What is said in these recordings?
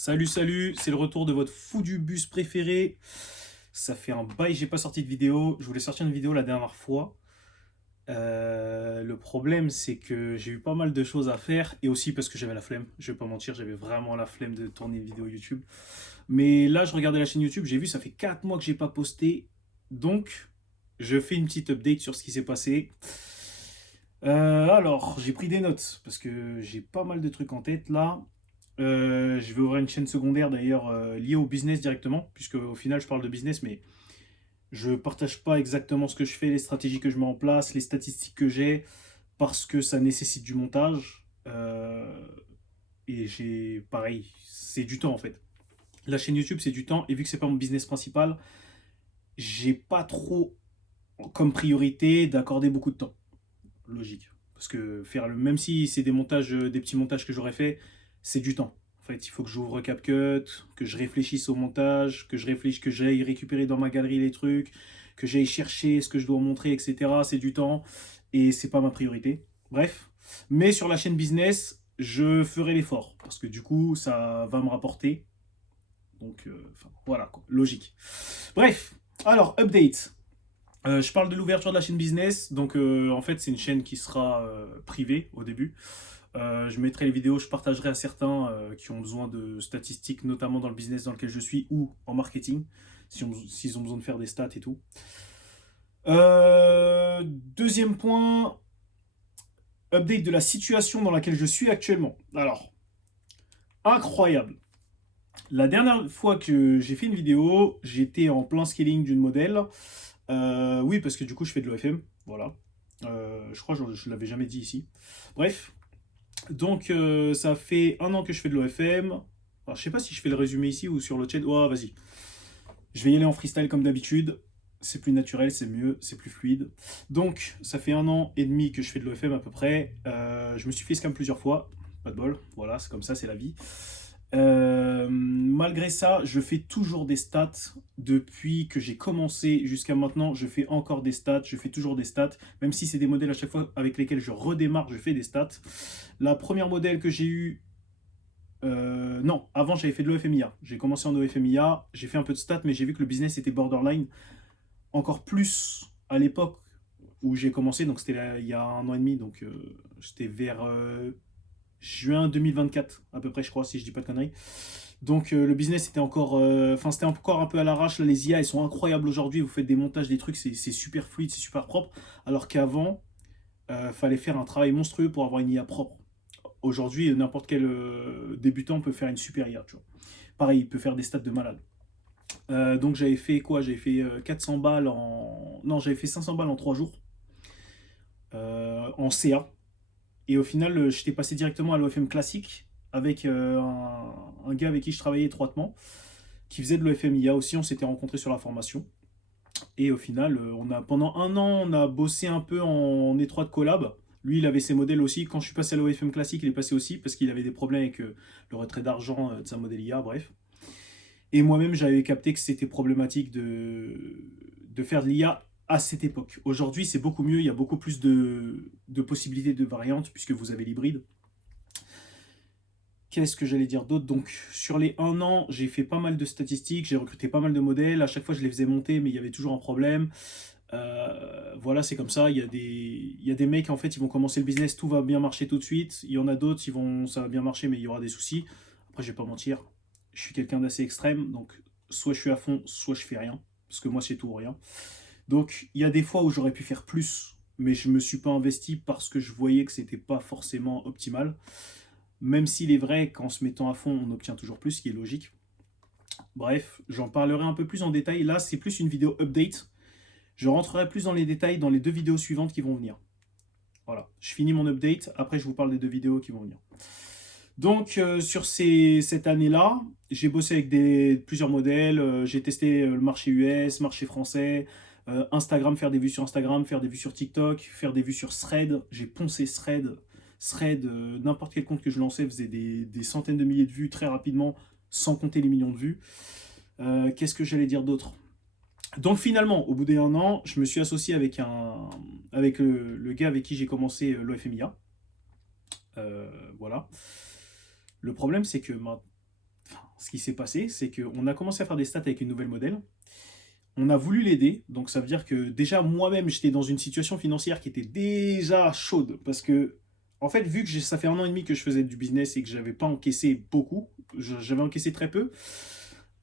Salut, c'est le retour de votre fou du bus préféré. Ça fait un bail, j'ai pas sorti de vidéo. Je voulais sortir une vidéo la dernière fois. Le problème, c'est que j'ai eu pas mal de choses à faire et aussi parce que j'avais la flemme. Je vais pas mentir, j'avais vraiment la flemme de tourner une vidéo YouTube. Mais là, je regardais la chaîne YouTube, j'ai vu, ça fait 4 mois que j'ai pas posté. Donc, je fais une petite update sur ce qui s'est passé. Alors, j'ai pris des notes parce que j'ai pas mal de trucs en tête là. Je vais ouvrir une chaîne secondaire d'ailleurs liée au business directement, puisque au final je parle de business, mais je partage pas exactement ce que je fais, les stratégies que je mets en place, les statistiques que j'ai, parce que ça nécessite du montage. Et j'ai pareil, c'est du temps en fait. La chaîne YouTube c'est du temps, et vu que c'est pas mon business principal, j'ai pas trop comme priorité d'accorder beaucoup de temps. Logique. Parce que faire le. Même si c'est des montages, des petits montages que j'aurais fait, c'est du temps. En fait, il faut que j'ouvre CapCut, que je réfléchisse au montage, que je réfléchisse, que j'aille récupérer dans ma galerie les trucs, que j'aille chercher ce que je dois montrer, etc. C'est du temps et c'est pas ma priorité. Bref. Mais sur la chaîne business, je ferai l'effort parce que du coup, ça va me rapporter. Donc, voilà, quoi. Logique. Bref. Alors, update. Je parle de l'ouverture de la chaîne business. Donc, en fait, c'est une chaîne qui sera privée au début. Je mettrai les vidéos, je partagerai à certains qui ont besoin de statistiques, notamment dans le business dans lequel je suis ou en marketing, s'ils ont besoin de faire des stats et tout. Deuxième point, update de la situation dans laquelle je suis actuellement. Alors, incroyable. La dernière fois que j'ai fait une vidéo, j'étais en plein scaling d'une modèle. Oui, parce que du coup, je fais de l'OFM. Voilà. Je crois que je ne l'avais jamais dit ici. Bref. Donc, ça fait 1 an que je fais de l'OFM. Alors, je sais pas si je fais le résumé ici ou sur le chat. Oh, vas-y. Je vais y aller en freestyle comme d'habitude. C'est plus naturel, c'est mieux, c'est plus fluide. Donc, ça fait 1 an et demi que je fais de l'OFM à peu près. Je me suis fait scam plusieurs fois. Pas de bol. Voilà, c'est comme ça, c'est la vie. Malgré ça, je fais toujours des stats. Depuis que j'ai commencé jusqu'à maintenant, je fais encore des stats. Je fais toujours des stats. Même si c'est des modèles à chaque fois avec lesquels je redémarre, je fais des stats. La première modèle que j'ai eue, non, avant j'avais fait de l'OFMIA. J'ai commencé en OFMIA, j'ai fait un peu de stats, mais j'ai vu que le business était borderline. Encore plus à l'époque où j'ai commencé, donc c'était il y a 1 an et demi, donc c'était vers juin 2024 à peu près, je crois, si je dis pas de conneries. Donc le business était encore, enfin c'était encore un peu à l'arrache. Là, les IA, elles sont incroyables aujourd'hui. Vous faites des montages, des trucs, c'est super fluide, c'est super propre. Alors qu'avant, fallait faire un travail monstrueux pour avoir une IA propre. Aujourd'hui, n'importe quel débutant peut faire une super IA. Tu vois. Pareil, il peut faire des stats de malade. Donc j'avais fait quoi? J'avais fait 400 balles en. Non, j'avais fait 500 balles en 3 jours en CA. Et au final, j'étais passé directement à l'OFM classique avec un gars avec qui je travaillais étroitement, qui faisait de l'OFM IA aussi. On s'était rencontrés sur la formation. Et au final, pendant 1 an, on a bossé un peu en étroite collab. Lui, il avait ses modèles aussi. Quand je suis passé à l'OFM classique, il est passé aussi parce qu'il avait des problèmes avec le retrait d'argent de sa modèle IA, bref. Et moi-même, j'avais capté que c'était problématique de faire de l'IA à cette époque. Aujourd'hui, c'est beaucoup mieux. Il y a beaucoup plus de possibilités de variantes puisque vous avez l'hybride. Qu'est-ce que j'allais dire d'autre? Donc, sur les 1 an, j'ai fait pas mal de statistiques, j'ai recruté pas mal de modèles. À chaque fois, je les faisais monter, mais il y avait toujours un problème. Voilà, c'est comme ça. Il y a des mecs, en fait, ils vont commencer le business, tout va bien marcher tout de suite. Il y en a d'autres, ça va bien marcher, mais il y aura des soucis. Après, je vais pas mentir, je suis quelqu'un d'assez extrême, donc soit je suis à fond, soit je fais rien. Parce que moi, c'est tout ou rien. Donc, il y a des fois où j'aurais pu faire plus, mais je me suis pas investi parce que je voyais que c'était pas forcément optimal. Même s'il est vrai qu'en se mettant à fond, on obtient toujours plus, ce qui est logique. Bref, j'en parlerai un peu plus en détail. Là, c'est plus une vidéo update. Je rentrerai plus dans les détails dans les 2 vidéos suivantes qui vont venir. Voilà, je finis mon update, après je vous parle des 2 vidéos qui vont venir. Donc sur cette année-là, j'ai bossé avec plusieurs modèles, j'ai testé le marché US, marché français, Instagram, faire des vues sur Instagram, faire des vues sur TikTok, faire des vues sur Thread, j'ai poncé Thread. Thread, n'importe quel compte que je lançais faisait des centaines de milliers de vues très rapidement, sans compter les millions de vues. Qu'est-ce que j'allais dire d'autre? Donc finalement, au bout d'1 an, je me suis associé avec le gars avec qui j'ai commencé l'OFMIA. Voilà. Le problème, c'est que ce qui s'est passé, c'est qu'on a commencé à faire des stats avec une nouvelle modèle. On a voulu l'aider, donc ça veut dire que déjà moi-même j'étais dans une situation financière qui était déjà chaude parce que en fait vu que ça fait 1 an et demi que je faisais du business et que j'avais pas encaissé beaucoup, j'avais encaissé très peu,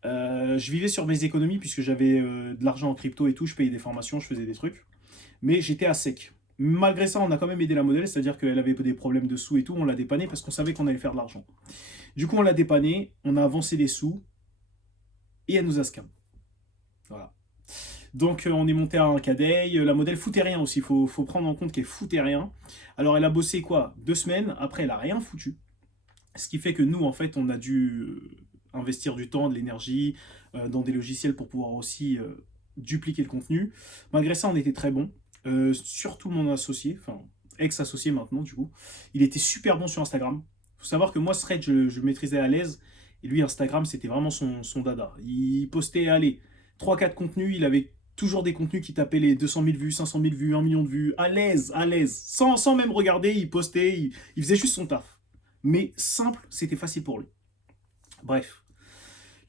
je vivais sur mes économies puisque j'avais de l'argent en crypto et tout, je payais des formations, je faisais des trucs, mais j'étais à sec. Malgré ça, on a quand même aidé la modèle, c'est-à-dire qu'elle avait des problèmes de sous et tout, on l'a dépannée parce qu'on savait qu'on allait faire de l'argent. Du coup, on l'a dépannée, on a avancé les sous et elle nous a scam. Voilà. Donc on est monté à un cadet, la modèle foutait rien aussi, faut prendre en compte qu'elle foutait rien. Alors elle a bossé quoi 2 semaines, après elle a rien foutu. Ce qui fait que nous en fait on a dû investir du temps, de l'énergie dans des logiciels pour pouvoir aussi dupliquer le contenu. Malgré ça on était très bon, surtout mon associé, enfin ex-associé maintenant du coup. Il était super bon sur Instagram. Faut savoir que moi Thread je le maîtrisais à l'aise et lui Instagram c'était vraiment son dada. Il postait, allez, 3 4 contenus, il avait toujours des contenus qui tapaient les 200 000 vues, 500 000 vues, 1 million de vues, à l'aise, sans même regarder, il postait, il faisait juste son taf. Mais simple, c'était facile pour lui. Bref,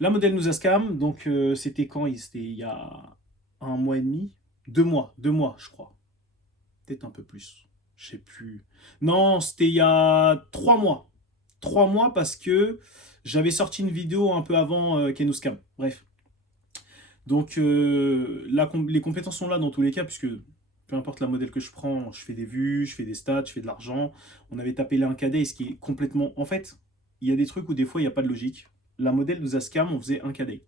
la modèle nous a scam, donc c'était quand? C'était il y a 1 mois et demi, 2 mois, 2 mois je crois, peut-être un peu plus, je sais plus. Non, c'était il y a 3 mois, 3 mois parce que j'avais sorti une vidéo un peu avant qu'elle nous scam. Bref, donc les compétences sont là dans tous les cas, puisque peu importe la modèle que je prends, je fais des vues, je fais des stats, je fais de l'argent. On avait tapé là un cadet, ce qui est complètement... En fait, il y a des trucs où des fois il n'y a pas de logique. La modèle nous a scam, on faisait un cadet.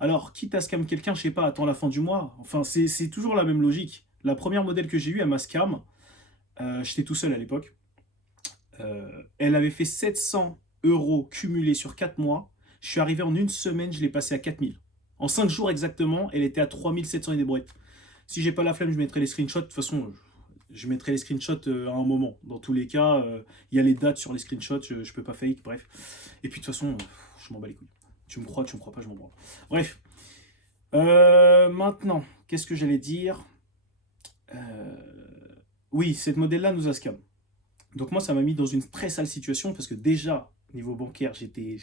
Alors, quitte à scam quelqu'un, je sais pas, attends la fin du mois. Enfin, c'est toujours la même logique. La première modèle que j'ai eue, elle m'a scam. J'étais tout seul à l'époque. Elle avait fait 700 € cumulés sur 4 mois. Je suis arrivé en une semaine, je l'ai passé à 4000. En 5 jours exactement, elle était à 3700 et des brouettes. Si j'ai pas la flemme, je mettrai les screenshots. De toute façon, je mettrai les screenshots à un moment. Dans tous les cas, il y a les dates sur les screenshots, je peux pas fake, bref. Et puis de toute façon, je m'en bats les couilles. Tu me crois pas, je m'en branle. Bref. Maintenant, qu'est-ce que j'allais dire? Oui, cette modèle-là nous a scam. Donc moi, ça m'a mis dans une très sale situation parce que déjà, niveau bancaire, c'était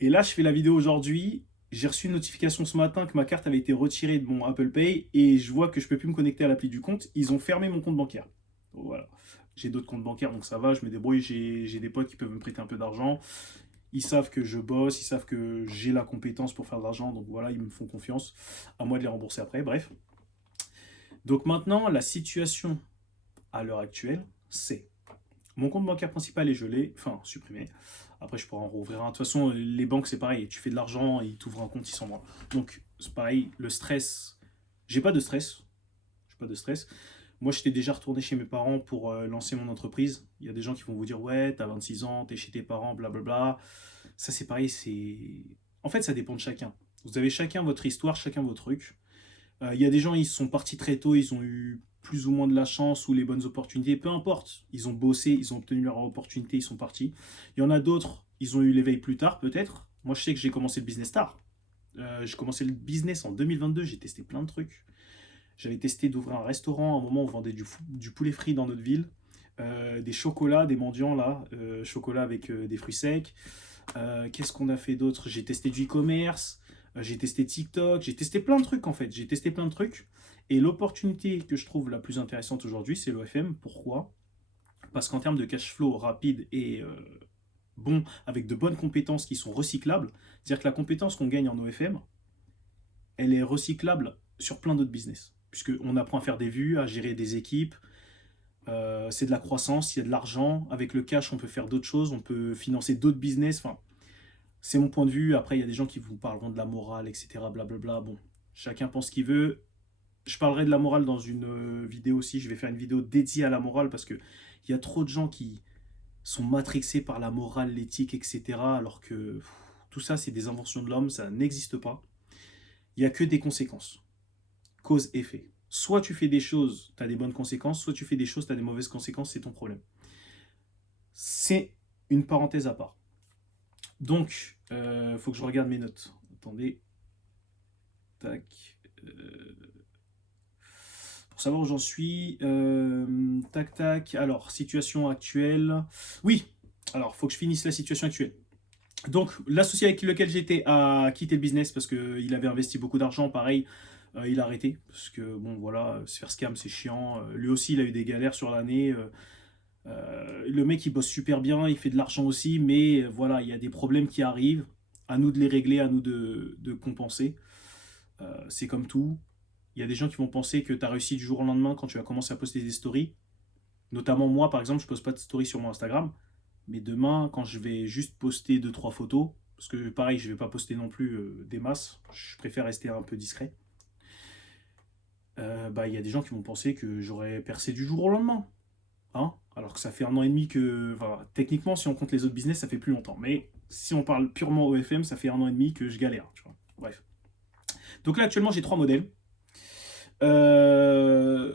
Et là, je fais la vidéo aujourd'hui. J'ai reçu une notification ce matin que ma carte avait été retirée de mon Apple Pay et je vois que je peux plus me connecter à l'appli du compte. Ils ont fermé mon compte bancaire. Donc, voilà. J'ai d'autres comptes bancaires, donc ça va, je me débrouille. J'ai des potes qui peuvent me prêter un peu d'argent. Ils savent que je bosse, ils savent que j'ai la compétence pour faire de l'argent, donc voilà, ils me font confiance. À moi de les rembourser après, bref. Donc maintenant, la situation à l'heure actuelle, c'est mon compte bancaire principal est gelé, enfin supprimé. Après, je pourrais en rouvrir un. De toute façon, les banques, c'est pareil. Tu fais de l'argent et ils t'ouvrent un compte, ils s'en branlent. Donc, c'est pareil. Le stress, j'ai pas de stress. J'ai pas de stress. Moi, j'étais déjà retourné chez mes parents pour lancer mon entreprise. Il y a des gens qui vont vous dire, ouais, t'as 26 ans, t'es chez tes parents, blablabla. Ça, c'est pareil. En fait, ça dépend de chacun. Vous avez chacun votre histoire, chacun vos trucs. Il y a des gens, ils sont partis très tôt, ils ont eu plus ou moins de la chance ou les bonnes opportunités, peu importe. Ils ont bossé, ils ont obtenu leur opportunité, ils sont partis. Il y en a d'autres, ils ont eu l'éveil plus tard, peut-être. Moi, je sais que j'ai commencé le business tard. J'ai commencé le business en 2022, j'ai testé plein de trucs. J'avais testé d'ouvrir un restaurant à un moment où on vendait du poulet frit dans notre ville. Des chocolats, des mendiants là, chocolat avec des fruits secs. Qu'est-ce qu'on a fait d'autre? J'ai testé du e-commerce, j'ai testé TikTok, j'ai testé plein de trucs en fait. J'ai testé plein de trucs. Et l'opportunité que je trouve la plus intéressante aujourd'hui, c'est l'OFM. Pourquoi? Parce qu'en termes de cash flow rapide et bon, avec de bonnes compétences qui sont recyclables, c'est-à-dire que la compétence qu'on gagne en OFM, elle est recyclable sur plein d'autres business. Puisqu'on apprend à faire des vues, à gérer des équipes, c'est de la croissance, il y a de l'argent. Avec le cash, on peut faire d'autres choses, on peut financer d'autres business. Enfin, c'est mon point de vue. Après, il y a des gens qui vous parleront de la morale, etc. Blablabla. Bon, chacun pense ce qu'il veut. Je parlerai de la morale dans une vidéo aussi. Je vais faire une vidéo dédiée à la morale parce que il y a trop de gens qui sont matrixés par la morale, l'éthique, etc. Alors que tout ça, c'est des inventions de l'homme, ça n'existe pas. Il n'y a que des conséquences. Cause-effet. Soit tu fais des choses, tu as des bonnes conséquences, soit tu fais des choses, tu as des mauvaises conséquences, c'est ton problème. C'est une parenthèse à part. Donc, faut que je regarde mes notes. Attendez. Tac. Pour savoir où j'en suis. Tac, tac. Alors, situation actuelle. Oui. Alors, il faut que je finisse la situation actuelle. Donc, l'associé avec lequel j'étais a quitté le business parce qu'il avait investi beaucoup d'argent. Pareil, il a arrêté. Parce que, bon, voilà, se faire scam, c'est chiant. Lui aussi, il a eu des galères sur l'année. Le mec, il bosse super bien, il fait de l'argent aussi. Mais voilà, il y a des problèmes qui arrivent. À nous de les régler, à nous de compenser. C'est comme tout. Il y a des gens qui vont penser que tu as réussi du jour au lendemain quand tu vas commencer à poster des stories. Notamment moi, par exemple, je poste pas de stories sur mon Instagram. Mais demain, quand je vais juste poster deux trois photos, parce que pareil, je vais pas poster non plus des masses, je préfère rester un peu discret, bah il y a des gens qui vont penser que j'aurais percé du jour au lendemain. Hein, alors que ça fait un an et demi que. Enfin, techniquement, si on compte les autres business, ça fait plus longtemps. Mais si on parle purement OFM, ça fait un an et demi que je galère. Tu vois. Bref. Donc là, actuellement, j'ai trois modèles. Je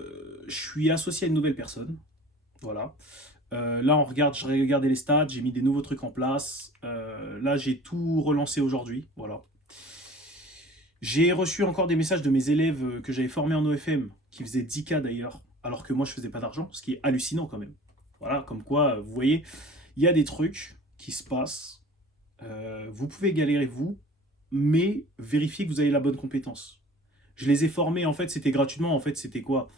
suis associé à une nouvelle personne. Voilà. Là, je regardais les stats, j'ai mis des nouveaux trucs en place. Là, j'ai tout relancé aujourd'hui. Voilà. J'ai reçu encore des messages de mes élèves que j'avais formés en OFM, qui faisaient 10K d'ailleurs, alors que moi je faisais pas d'argent, ce qui est hallucinant quand même. Voilà, comme quoi, vous voyez, il y a des trucs qui se passent. Vous pouvez galérer vous, mais vérifiez que vous avez la bonne compétence. Je les ai formés, en fait, c'était gratuitement. En fait, c'était quoi?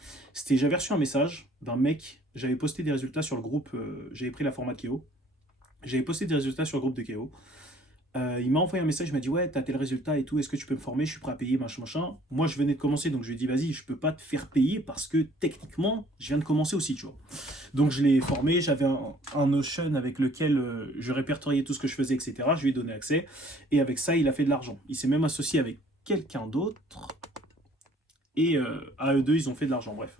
J'avais reçu un message d'un mec, j'avais posté des résultats sur le groupe, j'avais pris la format Keo, j'avais posté des résultats sur le groupe de Keo. Il m'a envoyé un message, il m'a dit ouais, t'as tel résultat et tout, est-ce que tu peux me former? Je suis prêt à payer, machin, machin. Moi, je venais de commencer, donc je lui ai dit vas-y, je peux pas te faire payer parce que techniquement, je viens de commencer aussi, tu vois. Donc je l'ai formé, j'avais un Notion avec lequel je répertoriais tout ce que je faisais, etc. Je lui ai donné accès et avec ça, il a fait de l'argent. Il s'est même associé avec quelqu'un d'autre et à eux deux, ils ont fait de l'argent, bref.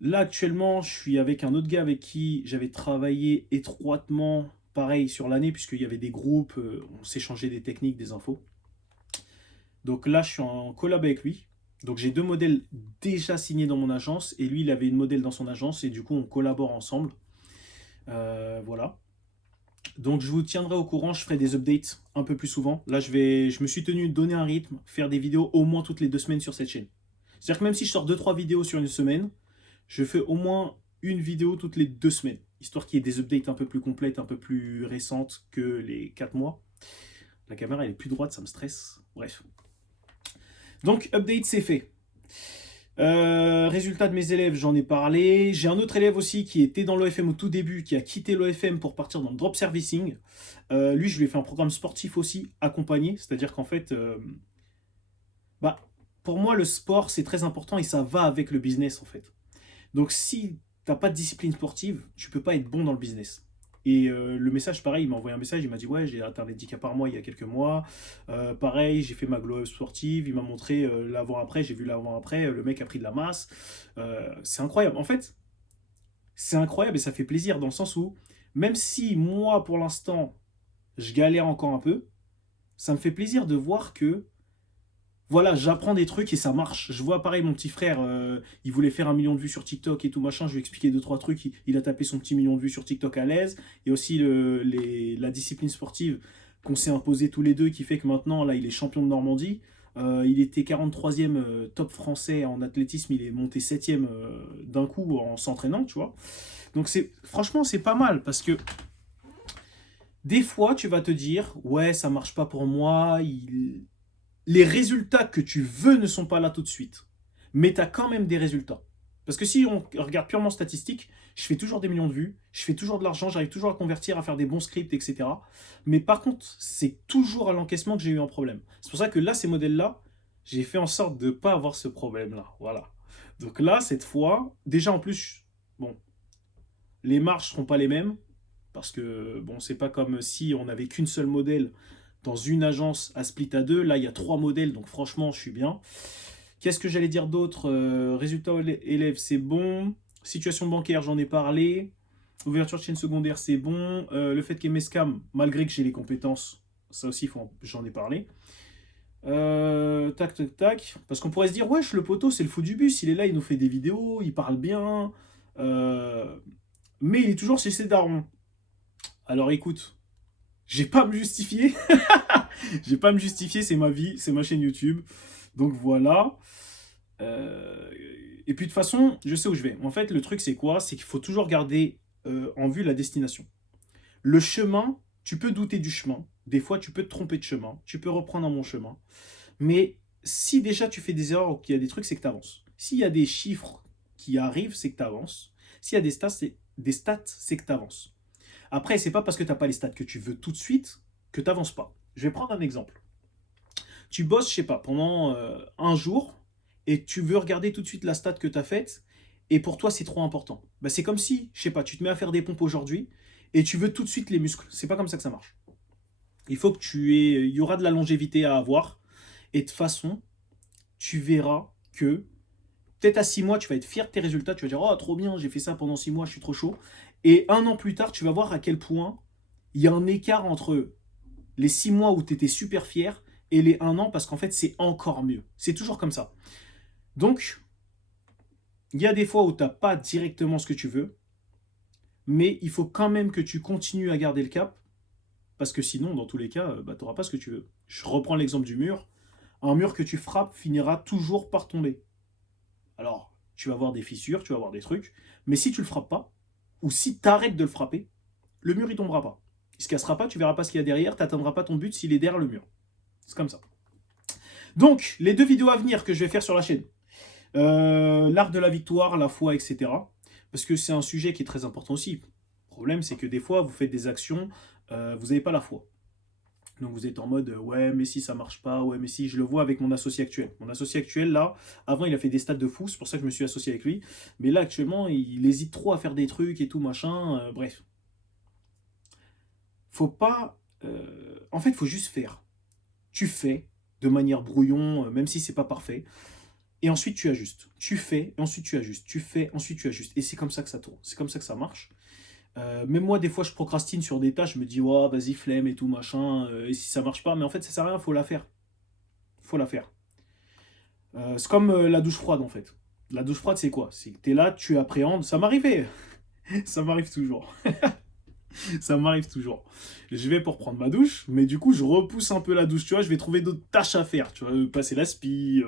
Là, actuellement, je suis avec un autre gars avec qui j'avais travaillé étroitement, pareil, sur l'année, puisqu'il y avait des groupes, on s'échangeait des techniques, des infos. Donc là, je suis en collab avec lui. Donc j'ai deux modèles déjà signés dans mon agence, et lui, il avait une modèle dans son agence, et du coup, on collabore ensemble. Voilà. Donc je vous tiendrai au courant, je ferai des updates un peu plus souvent. Là, je me suis tenu de donner un rythme, faire des vidéos au moins toutes les 2 semaines sur cette chaîne. C'est-à-dire que même si je sors 2-3 vidéos sur une semaine, je fais au moins une vidéo toutes les 2 semaines, histoire qu'il y ait des updates un peu plus complètes, un peu plus récentes que les 4 mois. La caméra elle est plus droite, ça me stresse. Bref. Donc update c'est fait. Résultat de mes élèves, j'en ai parlé. J'ai un autre élève aussi qui était dans l'OFM au tout début, qui a quitté l'OFM pour partir dans le drop servicing. Lui, je lui ai fait un programme sportif aussi accompagné, c'est-à-dire qu'en fait, bah, pour moi, le sport, c'est très important et ça va avec le business en fait. Donc si t'as pas de discipline sportive, tu peux pas être bon dans le business. Et le message, pareil, il m'a envoyé un message, il m'a dit ouais, j'ai atteint les 10K par mois il y a quelques mois. Pareil, j'ai fait ma glow up sportive, il m'a montré l'avant-après, j'ai vu l'avant-après, le mec a pris de la masse. C'est incroyable. En fait, c'est incroyable et ça fait plaisir dans le sens où, même si moi, pour l'instant, je galère encore un peu, ça me fait plaisir de voir que voilà, j'apprends des trucs et ça marche. Je vois pareil mon petit frère, il voulait faire 1 million de vues sur TikTok et tout machin. Je lui ai expliqué deux trois trucs. Il a tapé son petit million de vues sur TikTok à l'aise. Et aussi la discipline sportive qu'on s'est imposée tous les deux qui fait que maintenant là il est champion de Normandie. Il était 43e top français en athlétisme. Il est monté 7e d'un coup en s'entraînant, tu vois. Donc franchement c'est pas mal parce que des fois tu vas te dire ouais ça marche pas pour moi. Les résultats que tu veux ne sont pas là tout de suite. Mais tu as quand même des résultats. Parce que si on regarde purement statistique, je fais toujours des millions de vues, je fais toujours de l'argent, j'arrive toujours à convertir, à faire des bons scripts, etc. Mais par contre, c'est toujours à l'encaissement que j'ai eu un problème. C'est pour ça que là, ces modèles-là, j'ai fait en sorte de ne pas avoir ce problème-là. Voilà. Donc là, cette fois, déjà en plus, bon, les marges ne seront pas les mêmes. Parce que, bon, c'est pas comme si on n'avait qu'une seule modèle dans une agence à split à deux. Là, il y a 3 modèles, donc franchement, je suis bien. Qu'est-ce que j'allais dire d'autre? Résultat élève, c'est bon. Situation bancaire, j'en ai parlé. Ouverture de chaîne secondaire, c'est bon. Le fait qu'il y ait mes scams, malgré que j'ai les compétences, ça aussi, j'en ai parlé. Tac, tac, tac. Parce qu'on pourrait se dire, wesh, le poteau, c'est le fou du bus. Il est là, il nous fait des vidéos, il parle bien. Mais il est toujours chez ses darons. Alors écoute, j'ai pas à me justifier. J'ai pas à me justifier, c'est ma vie, c'est ma chaîne YouTube. Donc voilà. Et puis de toute façon, je sais où je vais. En fait, le truc, c'est quoi? C'est qu'il faut toujours garder en vue la destination. Le chemin, tu peux douter du chemin. Des fois, tu peux te tromper de chemin. Tu peux reprendre un bon chemin. Mais si déjà tu fais des erreurs ou qu'il y a des trucs, c'est que tu avances. S'il y a des chiffres qui arrivent, c'est que tu avances. S'il y a des stats, c'est que tu avances. Après, c'est pas parce que tu n'as pas les stats que tu veux tout de suite que tu n'avances pas. Je vais prendre un exemple. Tu bosses, je sais pas, pendant un jour et tu veux regarder tout de suite la stat que tu as faite et pour toi, c'est trop important. Bah, c'est comme si, je sais pas, tu te mets à faire des pompes aujourd'hui et tu veux tout de suite les muscles. C'est pas comme ça que ça marche. Il faut que il y aura de la longévité à avoir et de toute façon, tu verras que peut-être à 6 mois, tu vas être fier de tes résultats, tu vas dire, oh, trop bien, j'ai fait ça pendant 6 mois, je suis trop chaud. Et un an plus tard, tu vas voir à quel point il y a un écart entre les 6 mois où tu étais super fier et les un an parce qu'en fait, c'est encore mieux. C'est toujours comme ça. Donc, il y a des fois où tu n'as pas directement ce que tu veux, mais il faut quand même que tu continues à garder le cap parce que sinon, dans tous les cas, bah, tu n'auras pas ce que tu veux. Je reprends l'exemple du mur. Un mur que tu frappes finira toujours par tomber. Alors, tu vas avoir des fissures, tu vas avoir des trucs, mais si tu le frappes pas, ou si tu arrêtes de le frapper, le mur il tombera pas. Il se cassera pas, tu verras pas ce qu'il y a derrière, tu n'atteindras pas ton but s'il est derrière le mur. C'est comme ça. Donc, les 2 vidéos à venir que je vais faire sur la chaîne, l'art de la victoire, la foi, etc. Parce que c'est un sujet qui est très important aussi. Le problème, c'est que des fois, vous faites des actions, vous n'avez pas la foi. Donc vous êtes en mode ouais mais si ça marche pas, ouais mais si, je le vois avec mon associé actuel. Mon associé actuel là, avant il a fait des stats de fou, c'est pour ça que je me suis associé avec lui. Mais là actuellement il hésite trop à faire des trucs et tout machin, bref. Faut pas... en fait faut juste faire. Tu fais de manière brouillon, même si c'est pas parfait. Et ensuite tu ajustes. Tu fais, et ensuite tu ajustes. Tu fais, ensuite tu ajustes. Et c'est comme ça que ça tourne. C'est comme ça que ça marche. Même moi, des fois, je procrastine sur des tâches, je me dis, ouais, vas-y, flemme et tout, machin, et si ça marche pas, mais en fait, ça sert à rien, faut la faire. Faut la faire. C'est comme la douche froide, en fait. La douche froide, c'est quoi? C'est que t'es là, tu appréhendes. Ça m'arrivait. Ça m'arrive toujours. Ça m'arrive toujours. Je vais pour prendre ma douche, mais du coup, je repousse un peu la douche, tu vois, je vais trouver d'autres tâches à faire, tu vois, passer l'aspi,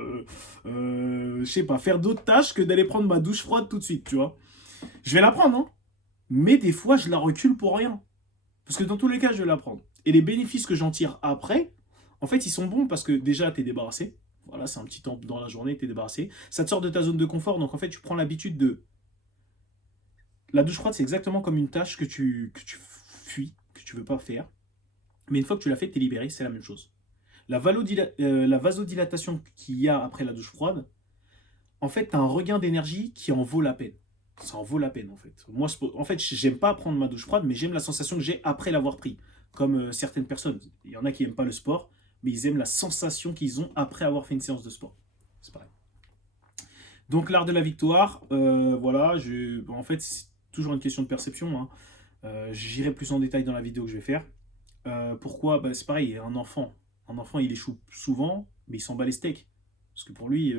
je sais pas, faire d'autres tâches que d'aller prendre ma douche froide tout de suite, tu vois. Je vais la prendre, hein, mais des fois, je la recule pour rien. Parce que dans tous les cas, je vais la prendre. Et les bénéfices que j'en tire après, en fait, ils sont bons parce que déjà, tu es débarrassé. Voilà, c'est un petit temps dans la journée, tu es débarrassé. Ça te sort de ta zone de confort, donc en fait, tu prends l'habitude de... La douche froide, c'est exactement comme une tâche que tu fuis, que tu veux pas faire. Mais une fois que tu l'as fait, tu es libéré, c'est la même chose. La vasodilatation qu'il y a après la douche froide, en fait, tu as un regain d'énergie qui en vaut la peine. Ça en vaut la peine, en fait. Moi, en fait, j'aime pas prendre ma douche froide, mais j'aime la sensation que j'ai après l'avoir pris. Comme certaines personnes. Il y en a qui n'aiment pas le sport, mais ils aiment la sensation qu'ils ont après avoir fait une séance de sport. C'est pareil. Donc, l'art de la victoire, voilà. En fait, c'est toujours une question de perception, hein. J'irai plus en détail dans la vidéo que je vais faire. Pourquoi? Bah, c'est pareil, un enfant. Un enfant, il échoue souvent, mais il s'en bat les steaks. Parce que pour lui,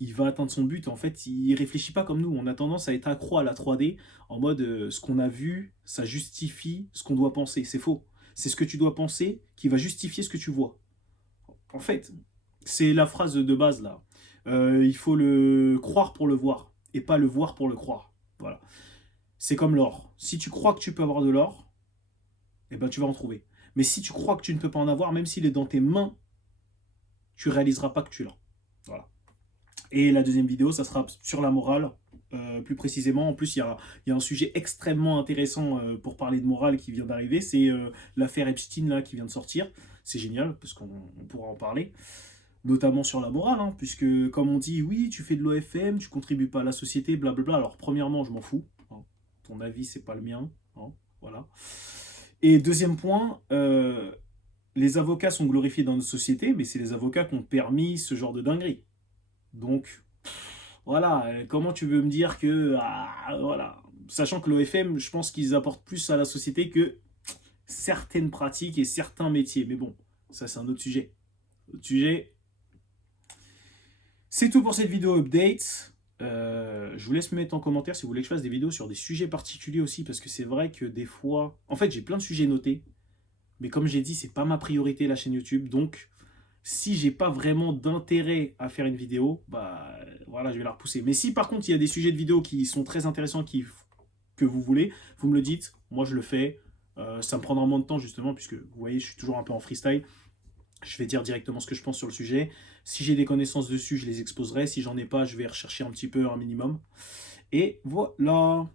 il va atteindre son but. En fait, il réfléchit pas comme nous. On a tendance à être accro à la 3D, en mode ce qu'on a vu, ça justifie ce qu'on doit penser. C'est faux. C'est ce que tu dois penser qui va justifier ce que tu vois. En fait, c'est la phrase de base là. Il faut le croire pour le voir, et pas le voir pour le croire. Voilà. C'est comme l'or. Si tu crois que tu peux avoir de l'or, eh ben, tu vas en trouver. Mais si tu crois que tu ne peux pas en avoir, même s'il est dans tes mains, tu réaliseras pas que tu l'as. Voilà. Et la deuxième vidéo, ça sera sur la morale, plus précisément. En plus, il y a un sujet extrêmement intéressant pour parler de morale qui vient d'arriver. C'est l'affaire Epstein là, qui vient de sortir. C'est génial, parce qu'on pourra en parler. Notamment sur la morale, hein, puisque comme on dit, oui, tu fais de l'OFM, tu contribues pas à la société, blablabla. Alors, premièrement, je m'en fous. Hein. Ton avis, c'est pas le mien. Hein, voilà. Et deuxième point, les avocats sont glorifiés dans notre société, mais c'est les avocats qui ont permis ce genre de dinguerie. Donc, voilà, comment tu veux me dire que... voilà. Sachant que l'OFM, je pense qu'ils apportent plus à la société que certaines pratiques et certains métiers. Mais bon, ça c'est un autre sujet. Autre sujet. C'est tout pour cette vidéo update. Je vous laisse me mettre en commentaire si vous voulez que je fasse des vidéos sur des sujets particuliers aussi, parce que c'est vrai que des fois... En fait, j'ai plein de sujets notés, mais comme j'ai dit, c'est pas ma priorité la chaîne YouTube, donc si j'ai pas vraiment d'intérêt à faire une vidéo, bah voilà, je vais la repousser. Mais si par contre il y a des sujets de vidéo qui sont très intéressants, que vous voulez, vous me le dites, moi je le fais, Ça me prendra moins de temps justement, puisque vous voyez, je suis toujours un peu en freestyle. Je vais dire directement ce que je pense sur le sujet. Si j'ai des connaissances dessus, je les exposerai. Si j'en ai pas, je vais rechercher un petit peu un minimum. Et voilà.